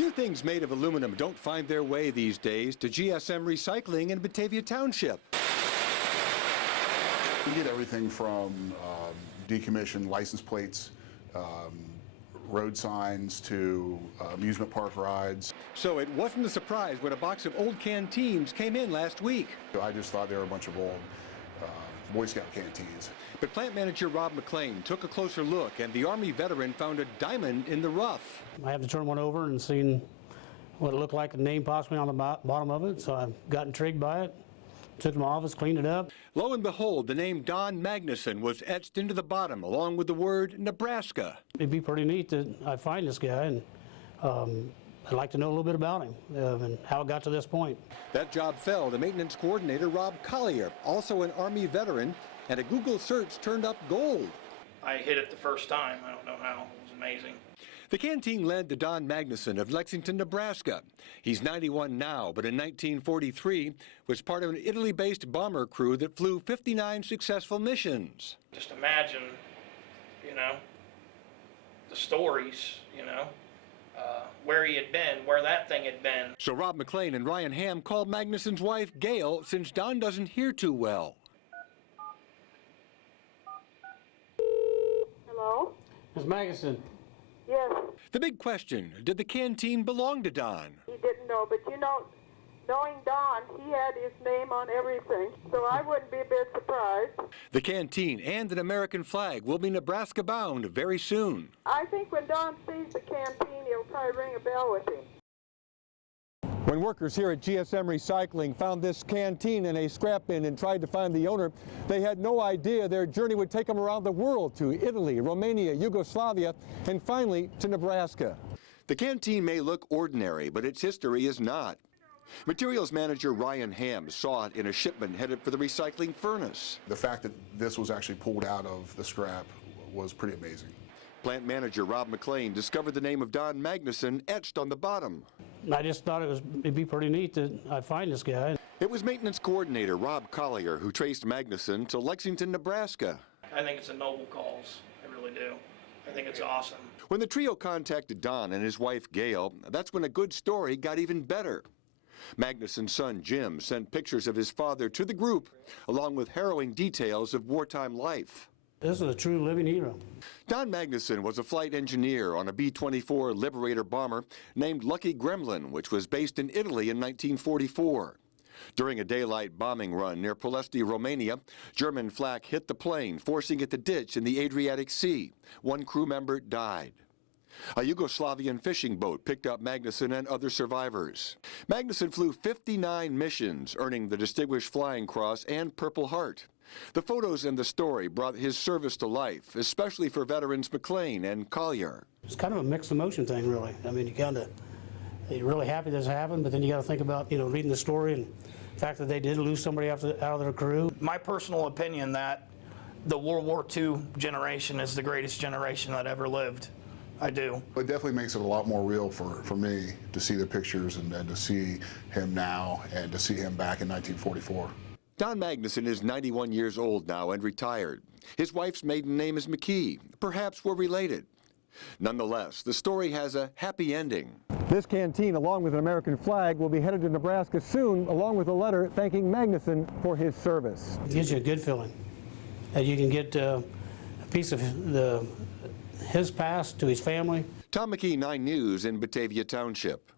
Few things made of aluminum don't find their way these days to GSM Recycling in Batavia Township. We get everything from decommissioned license plates, road signs to amusement park rides. So it wasn't a surprise when a box of old canteens came in last week. I just thought they were a bunch of old Boy Scout canteens. But plant manager Rob McLean took a closer look, and the Army veteran found a diamond in the rough. I have to turn one over and seen what it looked like, a name possibly on the bottom of it, so I got intrigued by it. Took it to my office, cleaned it up. Lo and behold, the name Don Magnuson was etched into the bottom, along with the word Nebraska. It'd be pretty neat that I find this guy, and I'd like to know a little bit about him and how it got to this point. That job fell to maintenance coordinator Rob Collier, also an Army veteran, and a Google search turned up gold. I hit it the first time. I don't know how. It was amazing. The canteen led to Don Magnuson of Lexington, Nebraska. He's 91 now, but in 1943 was part of an Italy-based bomber crew that flew 59 successful missions. Just imagine, the stories, where he had been, where that thing had been. So Rob McLean and Ryan Ham called Magnuson's wife, Gail, since Don doesn't hear too well. Hello? Ms. Magnuson. Yes, The big question, did the canteen belong to Don? he didn't know, but knowing Don, he had his name on everything, so I wouldn't be a bit surprised. The canteen and an American flag will be Nebraska bound very soon. I think when Don sees the canteen, he'll probably ring a bell with him. When workers here at GSM Recycling found this canteen in a scrap bin and tried to find the owner, they had no idea their journey would take them around the world to Italy, Romania, Yugoslavia, and finally to Nebraska. The canteen may look ordinary, but its history is not. Materials manager Ryan Ham saw it in a shipment headed for the recycling furnace. The fact that this was actually pulled out of the scrap was pretty amazing. Plant manager Rob McLean discovered the name of Don Magnuson etched on the bottom. I just thought it'd be pretty neat that I find this guy. It was maintenance coordinator Rob Collier who traced Magnuson to Lexington, Nebraska. I think it's a noble cause. I really do. I think it's awesome. When the trio contacted Don and his wife Gail, that's when a good story got even better. Magnuson's son Jim sent pictures of his father to the group, along with harrowing details of wartime life. This is a true living hero. Don Magnuson was a flight engineer on a B-24 Liberator bomber named Lucky Gremlin, which was based in Italy in 1944. During a daylight bombing run near Polesti, Romania, German flak hit the plane, forcing it to ditch in the Adriatic Sea. One crew member died. A Yugoslavian fishing boat picked up Magnuson and other survivors. Magnuson flew 59 missions, earning the Distinguished Flying Cross and Purple Heart. The photos and the story brought his service to life, especially for veterans McLean and Collier. It's kind of a mixed emotion thing, really. I mean, you're really happy this happened, but then you got to think about, reading the story and the fact that they did lose somebody out of their crew. My personal opinion that the World War II generation is the greatest generation that ever lived. I do. It definitely makes it a lot more real for me to see the pictures and to see him now and to see him back in 1944. Don Magnuson is 91 years old now and retired. His wife's maiden name is McKee. Perhaps we're related. Nonetheless, the story has a happy ending. This canteen, along with an American flag, will be headed to Nebraska soon, along with a letter thanking Magnuson for his service. It gives you a good feeling that you can get a piece of his past to his family. Tom McKee, 9 News in Batavia Township.